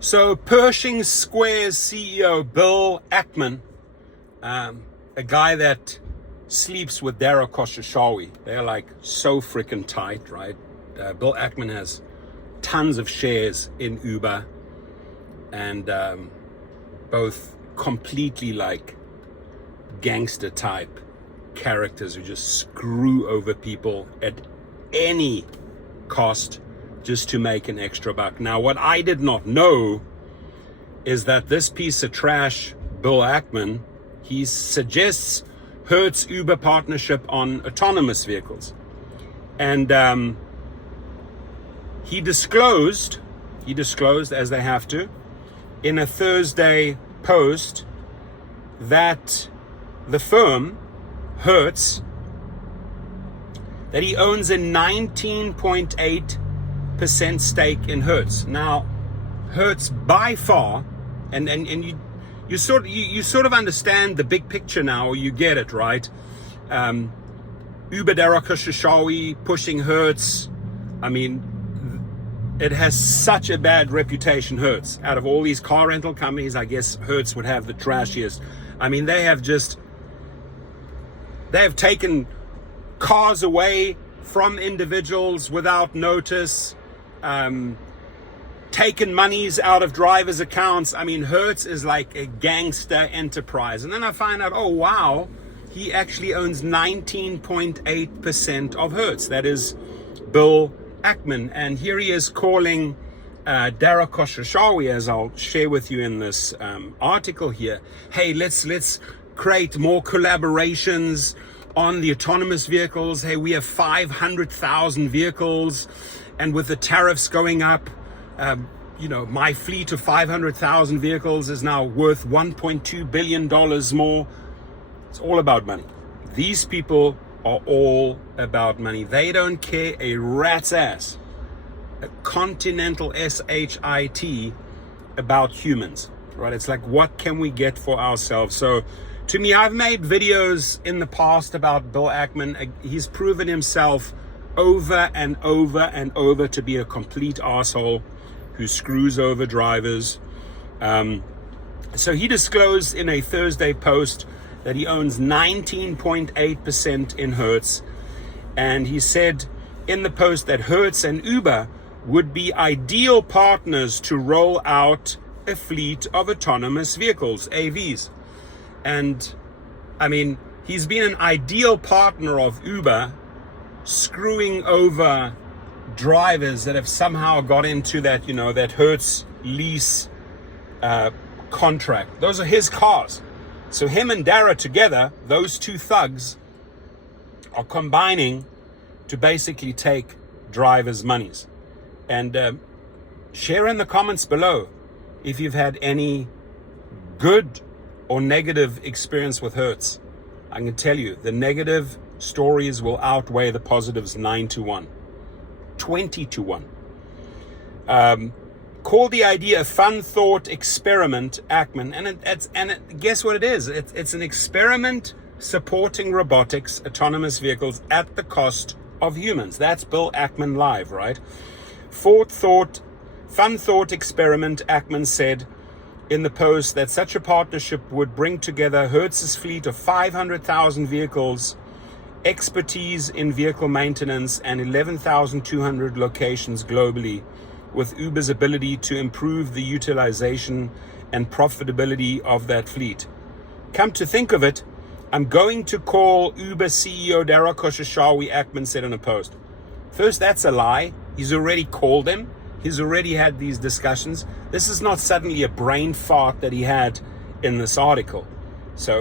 So Pershing Square's CEO, Bill Ackman, a guy that sleeps with Dara Khosrowshahi. They're like so freaking tight, right? Bill Ackman has tons of shares in Uber, and both completely like gangster type characters who just screw over people at any cost just to make an extra buck. Now, what I did not know is that this piece of trash, Bill Ackman, he suggests Hertz-Uber partnership on autonomous vehicles. And he disclosed, as they have to, in a Thursday post that the firm, Hertz, that he owns a 19.8% stake in Hertz. Now, Hertz by far, and you sort of understand the big picture now, or you get it, right? Uber Dara Khosrowshahi pushing Hertz. I mean, it has such a bad reputation, Hertz. Out of all these car rental companies, I guess Hertz would have the trashiest. I mean, they have taken cars away from individuals without notice, taken monies out of drivers' accounts. I mean, Hertz is like a gangster enterprise. And then I find out, oh wow, he actually owns 19.8% of Hertz. That is Bill Ackman. And here he is calling Dara Khosrowshahi, as I'll share with you in this article here. Hey, let's create more collaborations on the autonomous vehicles. Hey, we have 500,000 vehicles, and with the tariffs going up, my fleet of 500,000 vehicles is now worth $1.2 billion more. It's all about money. These people are all about money. They don't care a rat's ass, a continental shit, about humans, right? It's like, what can we get for ourselves? So to me, I've made videos in the past about Bill Ackman. He's proven himself over and over and over to be a complete asshole who screws over drivers. So he disclosed in a Thursday post that he owns 19.8% in Hertz. And he said in the post that Hertz and Uber would be ideal partners to roll out a fleet of autonomous vehicles, AVs. And I mean, he's been an ideal partner of Uber, screwing over drivers that have somehow got into that, that Hertz lease contract. Those are his cars. So him and Dara together, those two thugs, are combining to basically take drivers' monies. And share in the comments below if you've had any good or negative experience with Hertz. I can tell you, the negative stories will outweigh the positives 9-1, 20-1. Call the idea a fun thought experiment, Ackman, and guess what it is? It's an experiment supporting robotics, autonomous vehicles at the cost of humans. That's Bill Ackman live, right? Fun thought experiment, Ackman said in the post that such a partnership would bring together Hertz's fleet of 500,000 vehicles, expertise in vehicle maintenance, and 11,200 locations globally, with Uber's ability to improve the utilization and profitability of that fleet. Come to think of it, I'm going to call Uber CEO Dara Khosrowshahi, Ackman said in a post. First, that's a lie. He's already called him. He's already had these discussions. This is not suddenly a brain fart that he had in this article. So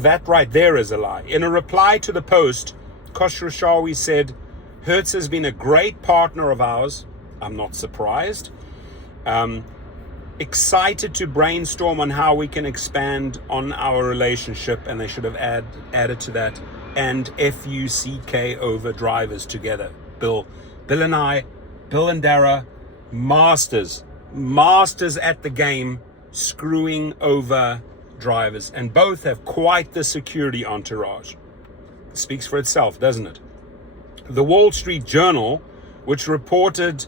that right there is a lie. In a reply to the post, Khosrowshahi said, Hertz has been a great partner of ours. I'm not surprised. Excited to brainstorm on how we can expand on our relationship, and they should have added to that, and FUCK over drivers together. Bill and Dara, masters at the game, screwing over drivers, and both have quite the security entourage. It speaks for itself, doesn't it? The Wall Street Journal, which reported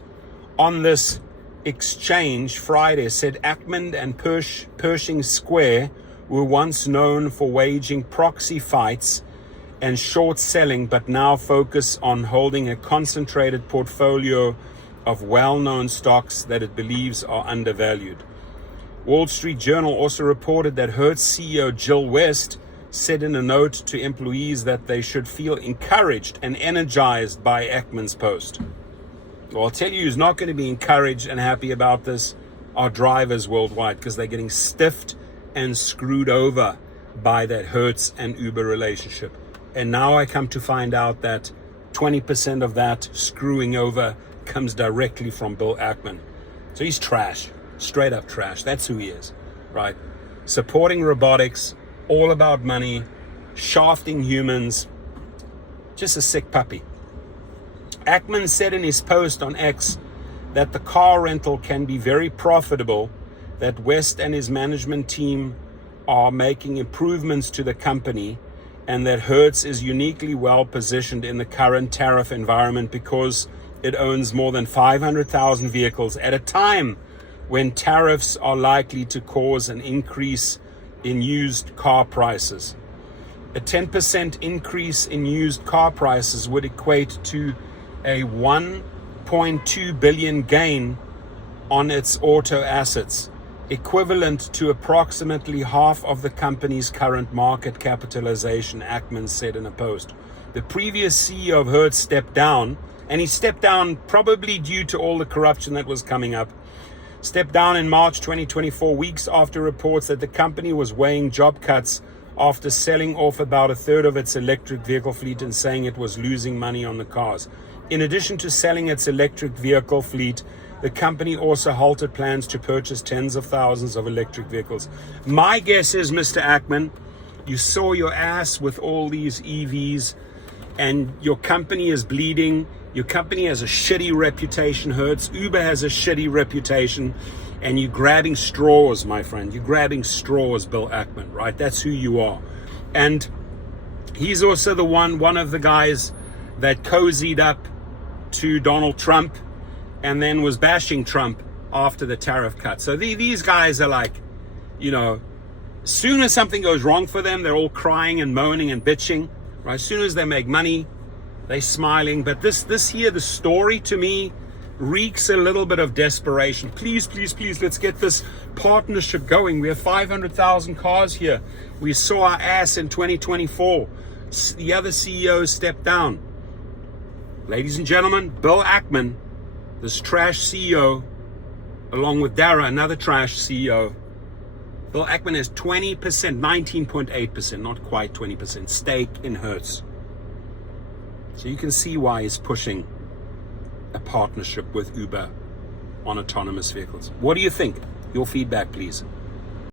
on this Exchange Friday said Ackman and Pershing Square were once known for waging proxy fights and short selling, but now focus on holding a concentrated portfolio of well-known stocks that it believes are undervalued. Wall Street Journal also reported that Hertz CEO Jill West said in a note to employees that they should feel encouraged and energized by Ackman's post. Well, I'll tell you who's not going to be encouraged and happy about this are drivers worldwide, because they're getting stiffed and screwed over by that Hertz and Uber relationship. And now I come to find out that 20% of that screwing over comes directly from Bill Ackman. So he's trash, straight up trash. That's who he is, right? Supporting robotics, all about money, shafting humans, just a sick puppy. Ackman said in his post on X that the car rental can be very profitable, that West and his management team are making improvements to the company, and that Hertz is uniquely well positioned in the current tariff environment because it owns more than 500,000 vehicles at a time when tariffs are likely to cause an increase in used car prices. A 10% increase in used car prices would equate to a 1.2 billion gain on its auto assets, equivalent to approximately half of the company's current market capitalization, Ackman said in a post. The previous CEO of Hertz stepped down, and he stepped down probably due to all the corruption that was coming up. Stepped down in March 2024, weeks after reports that the company was weighing job cuts after selling off about a third of its electric vehicle fleet and saying it was losing money on the cars. In addition to selling its electric vehicle fleet, the company also halted plans to purchase tens of thousands of electric vehicles. My guess is, Mr. Ackman, you saw your ass with all these EVs and your company is bleeding. Your company has a shitty reputation, Hertz. Uber has a shitty reputation. And you're grabbing straws, my friend. You're grabbing straws, Bill Ackman, right? That's who you are. And he's also the one of the guys that cozied up to Donald Trump and then was bashing Trump after the tariff cut. So these guys are like, you know, as soon as something goes wrong for them, they're all crying and moaning and bitching, right? As soon as they make money, they're smiling. But this here, the story to me reeks a little bit of desperation. Please, please, please, let's get this partnership going. We have 500,000 cars here. We saw our ass in 2024. The other CEO stepped down. Ladies and gentlemen, Bill Ackman, this trash CEO, along with Dara, another trash CEO. Bill Ackman has 20%, 19.8%, not quite 20% stake in Hertz. So you can see why he's pushing a partnership with Uber on autonomous vehicles. What do you think? Your feedback, please.